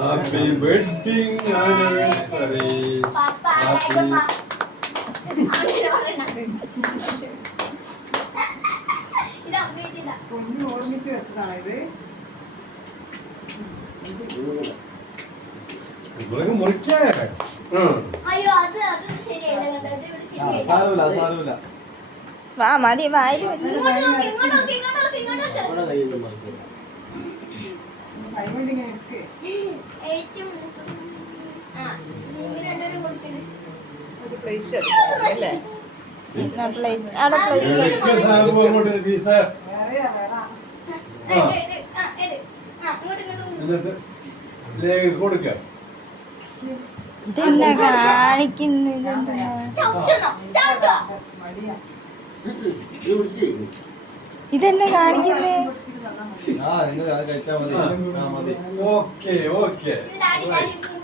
Happy wedding anniversary. Happy കുഞ്ഞു ഓർമ്മിച്ച് വെച്ചതാണ് ഇത്. മുറിക്കേ. അയ്യോ അത് ശരിയല്ല. സാരമില്ല സാരമില്ല. വാ മതി വായിൽ വെച്ച് കൈകൊണ്ട് ഇങ്ങനെ എടുക്ക്. ഒരു പ്ലേറ്റ് എടുക്കാം അല്ലേ? പ്ലേറ്റ് അവിടെ പ്ലേറ്റ് അങ്ങോട്ട് പീസ വേറെയാ വേറെ. എന്നിട്ട് ഇതിലേക്ക് കൊടുക്കാം. ഇതെന്നാ കാണിക്കുന്നത്? മടിയാ. ഇതെന്നെ കാണിക്കുന്നേ? ആ നിങ്ങൾ അത് കഴിച്ചാൽ മതി. ആ മതി. Okay okay. ഇത്